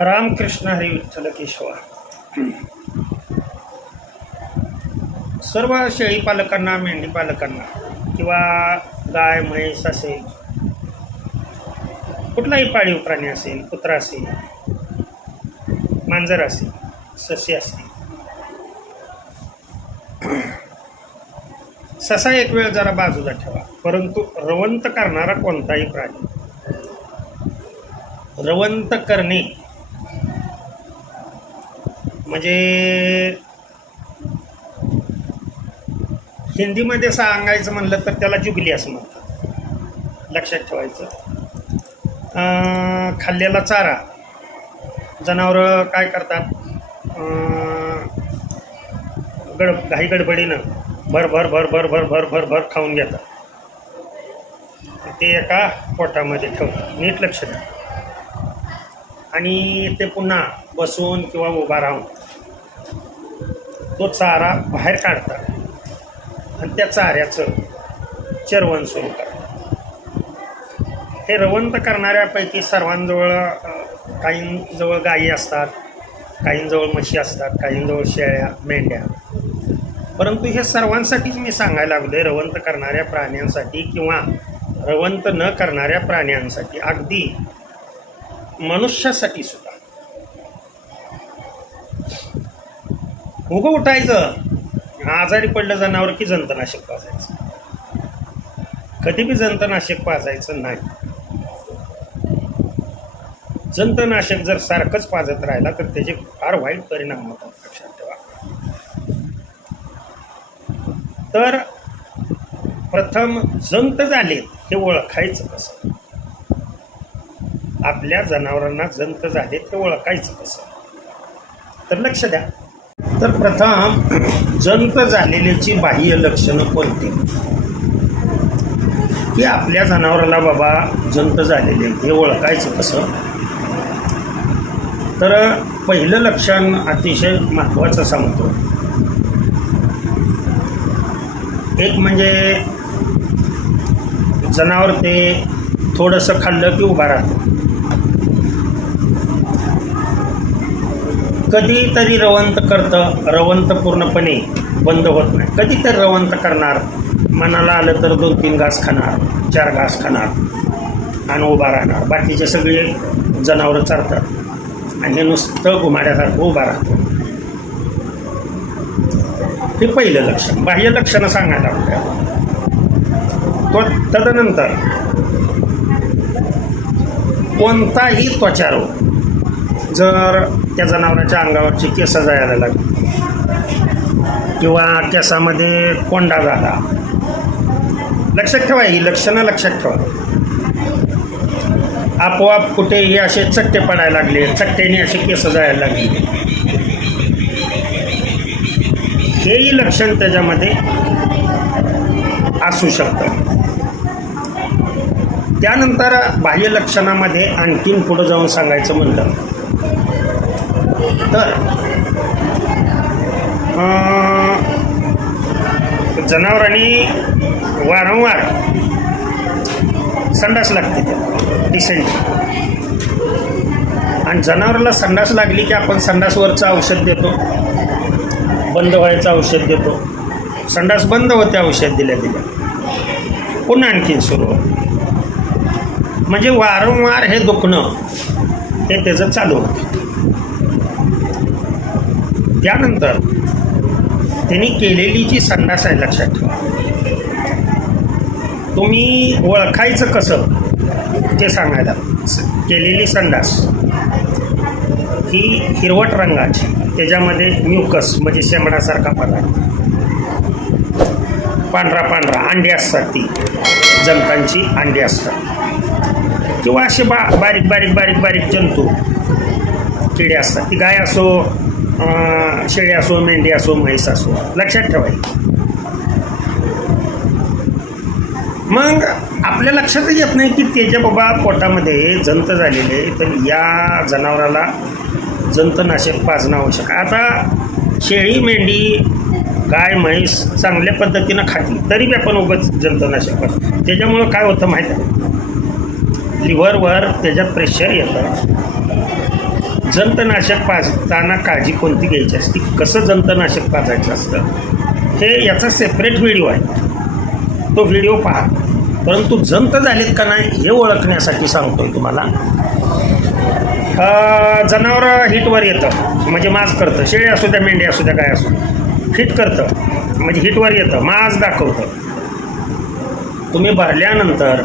रामकृष्ण हरी विठ्ठल केशवा. सर्व शेळी पालकांना, मेंढी पालकांना किंवा गाय म्हैस असेल, कुठलाही पाळीव प्राणी असेल, कुत्रा असेल, मांजर असेल, ससे असतील, ससा एक वेळ जरा बाजूला ठेवा. परंतु रवंत करणारा कोणताही प्राणी, रवंत करणे म्हणजे हिंदीमध्ये सांगायचं म्हणलं तर त्याला जुगली असं म्हणतात. लक्षात ठेवायचं. खाल्लेला चारा, जनावरं काय करतात, घाई गडबडीनं भर भर भर भर भर भर भर भर खाऊन घेतात. ते एका पोटामध्ये ठेवतात. नीट लक्ष द्या. आणि ते पुन्हा बसून किंवा उभा राहून तो चारा बाहेर काढतात आणि त्या चाऱ्याचं चरवण सुरू करतात. हे रवंत करणाऱ्यापैकी सर्वांजवळ, काहींजवळ गायी असतात, काहींजवळ म्हशी असतात, काहींजवळ शेळ्या, मेंढ्या. परंतु हे सर्वांसाठीच मी सांगायला लागलोय. रवंत करणाऱ्या प्राण्यांसाठी किंवा रवंत न करणाऱ्या प्राण्यांसाठी, अगदी मनुष्यासाठी सुद्धा. उगं उठायचं, आजारी पडलं जनावर की जंतनाशक पाजायचं. कधी बी जंतनाशक पाजायचं नाही. जंतनाशक जर सारखंच पाजत राहिला तर त्याचे फार वाईट परिणाम होतात. लक्षात ठेवा. तर प्रथम जंत झालेत हे ओळखायचं कसं? आपल्या जनावरांना जंत झालेत हे ओळखायचं कसं? तर लक्ष द्या. तर प्रथम जंत झालेल्याची बाह्य लक्षणं कोणती, की आपल्या जनावराला बाबा जंत झालेले हे ओळखायचं कसं? तर पहिलं लक्षण अतिशय महत्त्वाचं सांगतो. एक म्हणजे जनावर ते थोडंसं खाल्लं की उभा राहतं. कधीतरी रवंत करतं, रवंत पूर्णपणे बंद होत नाही. कधीतरी रवंत करणार, मनाला आलं तर 2-3 घास खाणार, 4 घास खाणार आणि उभा राहणार. बाकीचे सगळे जनावरं चालतात आणि हे नुसतं घुमाड्यासारखं उभा राहतं. हे पहिलं लक्षण. बाह्य लक्षणं सांगायला लागतं. तो तदनंतर कोणताही त्वचारोग, जर त्या जनावरांच्या अंगावरची केस जायला लागली किंवा केसामध्ये कोंडा झाला, लक्षात ठेवा. ही लक्षणं लक्षात ठेवा. आपोआप कुठेही असे चट्टे पडायला लागले, चट्ट्याने असे केस जायला लागले, हेही लक्षण त्याच्यामध्ये असू शकतं. त्यानंतर बाह्य लक्षणामध्ये आणखीन पुढं जाऊन सांगायचं म्हणलं तर जनावरांनी वारंवार संडास लागते त्या डिसेंट्री. आणि जनावराला संडास लागली की आपण संडासवरचं औषध देतो, बंद व्हायचं औषध देतो. संडास बंद होते औषध दिल्या पुन्हा आणखीन सुरू होतं. म्हणजे वारंवार हे दुखणं हे त्याचं चालू होतं. त्यानंतर त्यांनी केलेली जी संडास आहे, लक्षात ठेवा. तुम्ही ओळखायचं कसं ते सांगायला. केलेली संडास ही हिरवट रंगाची, त्याच्यामध्ये म्युकस म्हणजे शेंबडासारखा पदार्थ, पांढरा पांढरा, अंडी असतात, ती जंतांची अंडी असतात किंवा असे बारीक बारीक बारीक बारीक जंतू, किडे असतात. ती गाय असो, शेळी असो, मेंढी असो, म्हैस असो. लक्षात ठेवायची. मग आपल्या लक्षातच येत नाही की त्याच्या बाबा पोटामध्ये जंत झालेले, तर या जनावराला जंतनाशक पाजणं आवश्यक आहे. आता शेळी, मेंढी, गाय, म्हैस चांगल्या पद्धतीनं खाती, तरी बी आपण उगाच जंतनाशक पाजतो. त्याच्यामुळं काय होतं माहीत आहे, लिव्हरवर त्याच्यात प्रेशर येतं. जंतनाशक पाजताना काळजी कोणती घ्यायची असते, कसं जंतनाशक पाजायचं असतं, हे याचा सेपरेट व्हिडिओ आहे, तो व्हिडिओ पहा. परंतु जंत झालेत का नाही हे ओळखण्यासाठी सांगतोय तुम्हाला. जनावर हिटवर येतं म्हणजे माज करतं, शेळी असू द्या मेंढी असू द्या काय असू हिट करतं म्हणजे हिटवर येतं, माज दाखवतं. तुम्ही भरल्यानंतर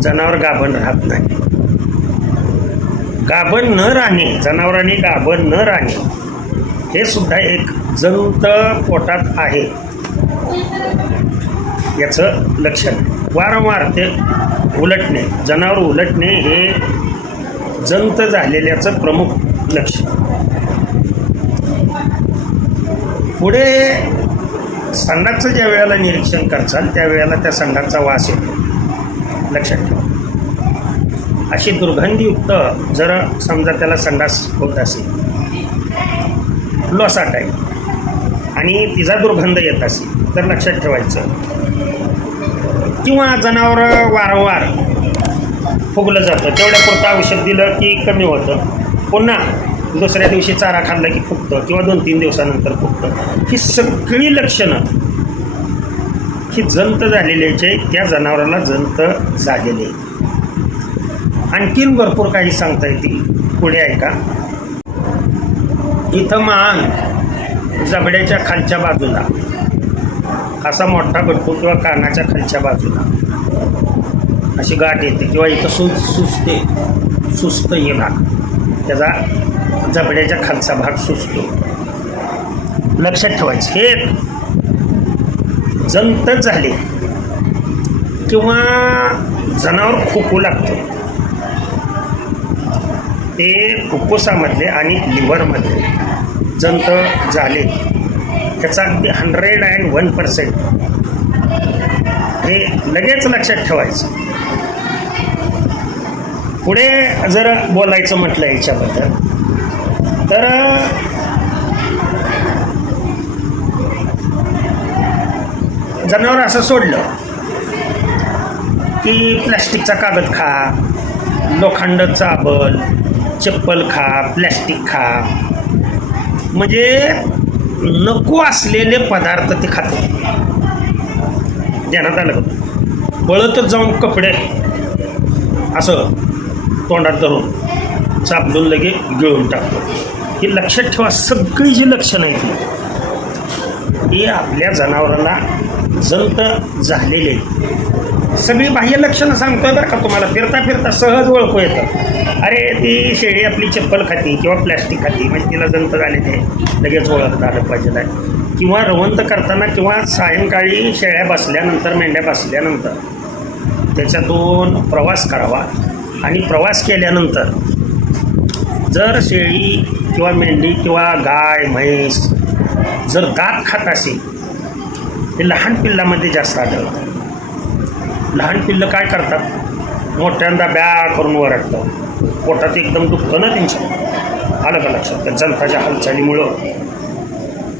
जनावर गाभण राहत नाही. गाभण न राहणे, जनावरांनी गाभण न राहणे हे सुद्धा एक जंत पोटात आहे याचं लक्षण. वारंवार ते उलटणे, जनावर उलटणे हे जंत झालेल्याचं प्रमुख लक्षण. पुढे संडासचं ज्या वेळेला निरीक्षण करचाल त्यावेळेला त्या संडासचा वास येतो, लक्षात ठेवा. अशी दुर्गंधीयुक्त जर समजा त्याला संडास होत असेल, लोसा टाईप, आणि तिचा दुर्गंध येत असेल तर लक्षात ठेवायचं. किंवा जनावर वारंवार फुगलं जातं, तेवढ्यापुरतं औषध दिलं की कमी होतं, पुन्हा दुसऱ्या दिवशी चारा खाल्ला की फुगतं किंवा 2-3 दिवसानंतर फुगतं. ही सगळी लक्षणं ही जंत झालेल्याचे, त्या जनावराला जंत झालेले. आणखीन भरपूर काही सांगता येतील, पुढे ऐका. इथं मान जबड्याच्या खालच्या बाजूला असा मोठा गट्टू किंवा कानाच्या खालच्या बाजूला अशी गाठ येते किंवा इथं सुस्त हे भाग, त्याचा जबड्याच्या खालचा भाग सुचतो. लक्षात ठेवायचं हे जंत झाले. किंवा जनावर खोकू लागतं, ते फुफ्फुसामधले आणि लिव्हरमधले जंत झाले, त्याचा अगदी 101% हे लगेच लक्षात ठेवायचं. पुढे जर बोलायचं म्हटलं याच्याबद्दल तर जनावर असं सोडलं की प्लॅस्टिकचा कागद खा, लोखंड चाबल, चप्पल खा, प्लॅस्टिक खा, म्हणजे नको असलेले पदार्थ ते खाते. ध्यानात आलं का? पळतच जाऊन कपडे असं तोंडात धरून चापलून लगे गिळून टाकतो. ही लक्षात ठेवा. सगळी जी लक्षणं आहेत ही आपल्या जनावराला जंत झालेले, सगळी बाह्य लक्षणं सांगतोय बरं का तुम्हाला. फिरता फिरता सहज ओळखू येतं, अरे ती शेळी आपली चप्पल खाती किंवा प्लॅस्टिक खाती म्हणजे तिला जंत झाले, ते लगेच ओळखता आलं पाहिजे आहे. किंवा रवंत करताना किंवा सायंकाळी शेळ्या बसल्यानंतर, मेंढ्या बसल्यानंतर त्याच्यातून प्रवास करावा. आणि प्रवास केल्यानंतर जर शेळी किंवा मेंढी किंवा गाय म्हैस जर दात खात असेल, ते लहान पिल्लामध्ये जास्त आढळतं. लहान पिल्लं काय करतात, मोठ्यांदा ब्या करून वरडतं, पोटात एकदम दुखतं ना त्यांच्या. आलं का लक्षात? त्या जंताच्या हालचालीमुळं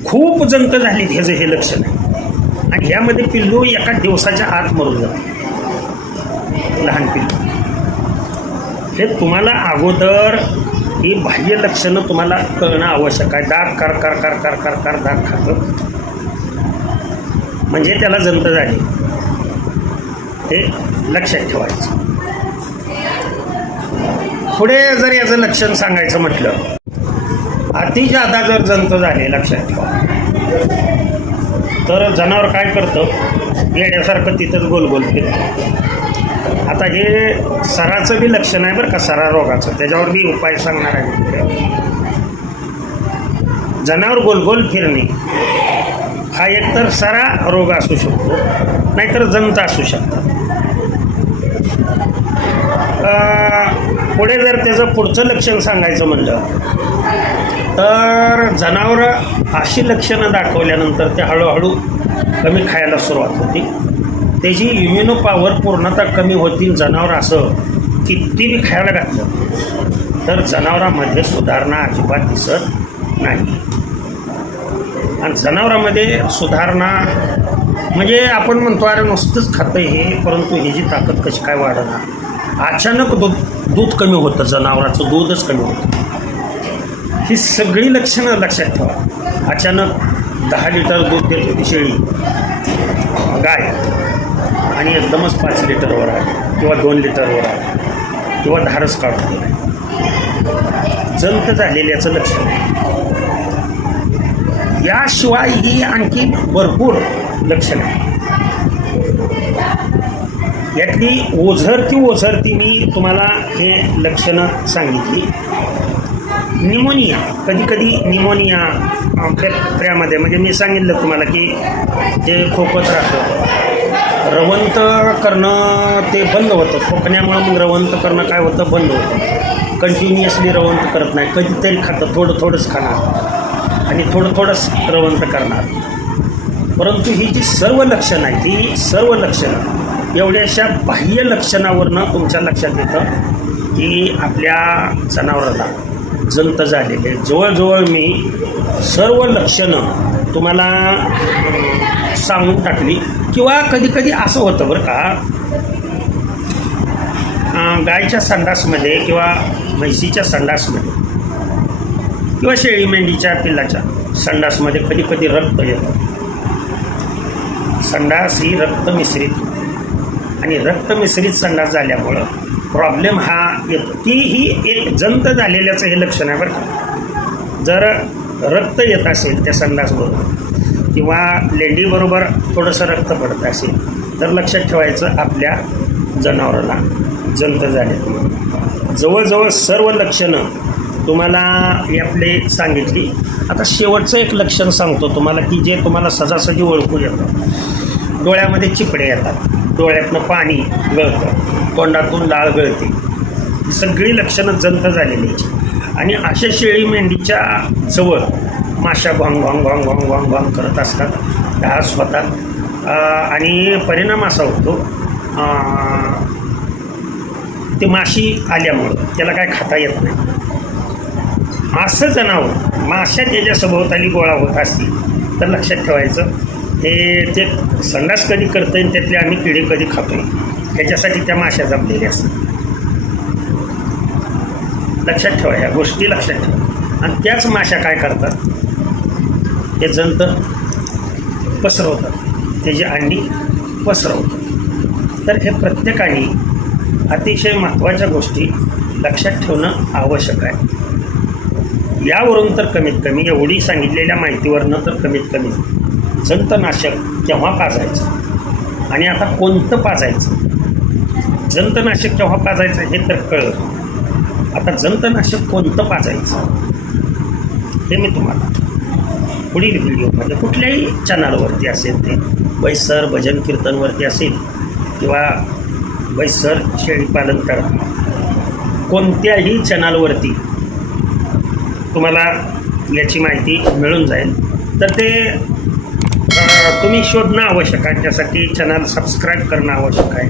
खूप जंत झाली, ह्याचं हे लक्षण आहे. आणि ह्यामध्ये पिल्लू एका दिवसाच्या आत मरून जातं, लहान पिल्लू. हे तुम्हाला अगोदर ही बाह्य लक्षणं तुम्हाला कळणं आवश्यक आहे. दात कर कर कर कर कर कर दात खातं म्हणजे त्याला जंत झाली, हे लक्षात ठेवायचं. पुढे जर याचं लक्षण सांगायचं म्हटलं, अति जादा जर जंत झाले, लक्षात ठेवा, तर जनावर काय करतं, येड्यासारखं तिथंच गोल गोल फिरतं. आता हे सराचं बी लक्षण आहे बरं का, सरा रोगाचं, त्याच्यावर बी उपाय सांगणार आहे. जनावर गोल गोल फिरणे हा एकतर सरा रोग असू शकतो, नाहीतर जंत असू शकतात. पुढे जर त्याचं पुढचं लक्षण सांगायचं म्हणलं तर जनावरं अशी लक्षणं दाखवल्यानंतर ते हळूहळू कमी खायला सुरुवात होती, त्याची इम्युनो पॉवर पूर्णतः कमी होती. जनावर असं किती बी खायला घातलं तर जनावरांमध्ये सुधारणा अजिबात दिसत नाही. आणि जनावरांमध्ये सुधारणा म्हणजे आपण म्हणतो अरे नुसतंच खातं हे, परंतु ह्याची ताकद कशी काय वाढणार. अचानक दूध कमी होतं, जनावराचं दूधच कमी होतं. ही सगळी लक्षणं लक्षात ठेवा. अचानक 10 लिटर दूध देत होती शेळी गाय आणि एकदमच 5 लिटरवर आली किंवा 2 लिटरवर आली किंवा धारच काढून गेला, जंत झालेल्याचं लक्षण. याशिवाय ही आणखी भरपूर लक्षणं आहेत. यातली ओझरती मी तुम्हाला हे लक्षणं सांगितली. निमोनिया, कधी निमोनिया फेफड्यामध्ये, म्हणजे मी सांगितलं तुम्हाला की जे खोकत राहतं, रवंत करणं ते बंद होतं. खोकण्यामुळं मग रवंत करणं काय होतं, बंद होतं. कंटिन्युअसली रवंत करत नाही, कधीतरी खातं, थोडंच खाणार आणि थोडंच रवंत करणार. परंतु ही जी सर्व लक्षणं आहेत, ही सर्व लक्षणं एवढ्याशा बाह्य लक्षणावरनं तुमच्या लक्षात येतं की आपल्या जनावराला जंत झालेले. जवळजवळ मी सर्व लक्षणं तुम्हाला सांगून टाकली. किंवा कधी असं होतं बरं का, गायच्या संडासमध्ये किंवा म्हैसीच्या संडासमध्ये किंवा शेळी मेंढीच्या पिल्लाच्या संडासमध्ये कधी रक्त येतं. संडास ही रक्त मिश्रित आणि रक्त मिश्रित संडास झाल्यामुळं प्रॉब्लेम हा येतो. ती ही एक जंत झालेल्याचं हे लक्षण आहे बरं का. जर रक्त येत असेल त्या संडासबरोबर किंवा लेंडीबरोबर थोडंसं रक्त पडत असेल तर लक्षात ठेवायचं आपल्या जनावराला जंत झाले. जवळजवळ सर्व लक्षणं तुम्हाला आपले सांगितली. आता शेवटचं एक लक्षण सांगतो तुम्हाला की जे तुम्हाला सहजासहजी ओळखू येतं. डोळ्यामध्ये चिपडे येतात, डोळ्यातनं पाणी गळतं, तोंडातून लाळ गळते. ही सगळी लक्षणं जंत झालेली आहेत. आणि अशा शेळी मेंढीच्या जवळ माशा भॉंग भॉंग भॉंग भॉंग भॉंग भॉंग करत असतात, ढास होतात आणि परिणाम असा होतो ते माशी आल्यामुळं त्याला काय खाता येत नाही. असं जनावर माशा त्याच्या सभोवताली गोळा होत असतील तर लक्षात ठेवायचं हे ते संडास कधी करतं आहे त्यातले आम्ही किडे कधी खातो आहे, ह्याच्यासाठी त्या माशा जमलेल्या असतात. लक्षात ठेवा, या गोष्टी लक्षात ठेवा. आणि त्याच माशा काय करतात, ते जंत पसरवतात, त्याची अंडी पसरवतात. तर हे प्रत्येकाने अतिशय महत्त्वाच्या गोष्टी लक्षात ठेवणं आवश्यक आहे. यावरून तर कमीत कमी एवढी सांगितलेल्या माहितीवरनं तर कमीत कमी जंतनाशक केव्हा पाजायचं आणि आता कोणतं पाजायचं, जंतनाशक केव्हा पाजायचं हे तर कळलं. आता जंतनाशक कोणतं पाजायचं हे मी तुम्हाला पुढील व्हिडिओमध्ये कुठल्याही चॅनलवरती असेल, ते बैसर भजन कीर्तनवरती असेल किंवा बैसर शेळीपालन करतात, कोणत्याही चॅनलवरती तुम्हाला याची माहिती मिळून जाईल. तर ते तुम्ही शोधणं आवश्यक आहे. त्यासाठी चॅनल सबस्क्राईब करणं आवश्यक आहे.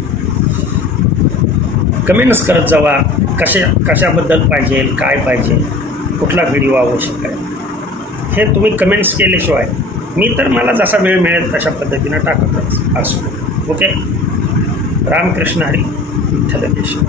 कमेंट्स करत जावा, कशाबद्दल पाहिजे, काय पाहिजे, कुठला व्हिडिओ आवश्यक आहे, हे तुम्ही कमेंट्स केल्याशिवाय मी तर मला जसा वेळ मिळेल तशा पद्धतीनं टाकतच असतो. ओके. रामकृष्ण हरी, विठ्ठल केशव.